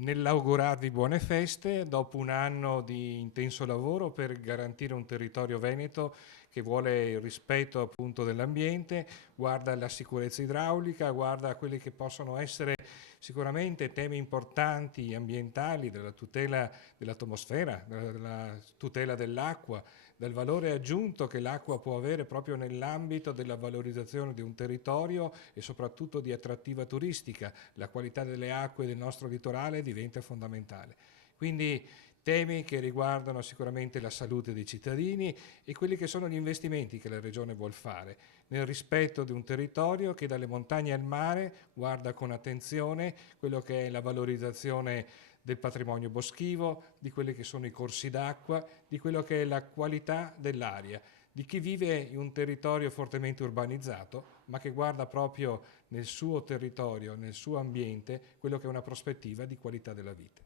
Nell'augurarvi buone feste, dopo un anno di intenso lavoro per garantire un territorio veneto che vuole il rispetto appunto dell'ambiente, guarda alla sicurezza idraulica, guarda a quelli che possono essere sicuramente temi importanti ambientali, della tutela dell'atmosfera, della tutela dell'acqua, del valore aggiunto che l'acqua può avere proprio nell'ambito della valorizzazione di un territorio e soprattutto di attrattiva turistica. La qualità delle acque del nostro litorale diventa fondamentale. Quindi temi che riguardano sicuramente la salute dei cittadini e quelli che sono gli investimenti che la Regione vuol fare, nel rispetto di un territorio che dalle montagne al mare guarda con attenzione quello che è la valorizzazione del patrimonio boschivo, di quelli che sono i corsi d'acqua, di quello che è la qualità dell'aria, di chi vive in un territorio fortemente urbanizzato, ma che guarda proprio nel suo territorio, nel suo ambiente, quello che è una prospettiva di qualità della vita.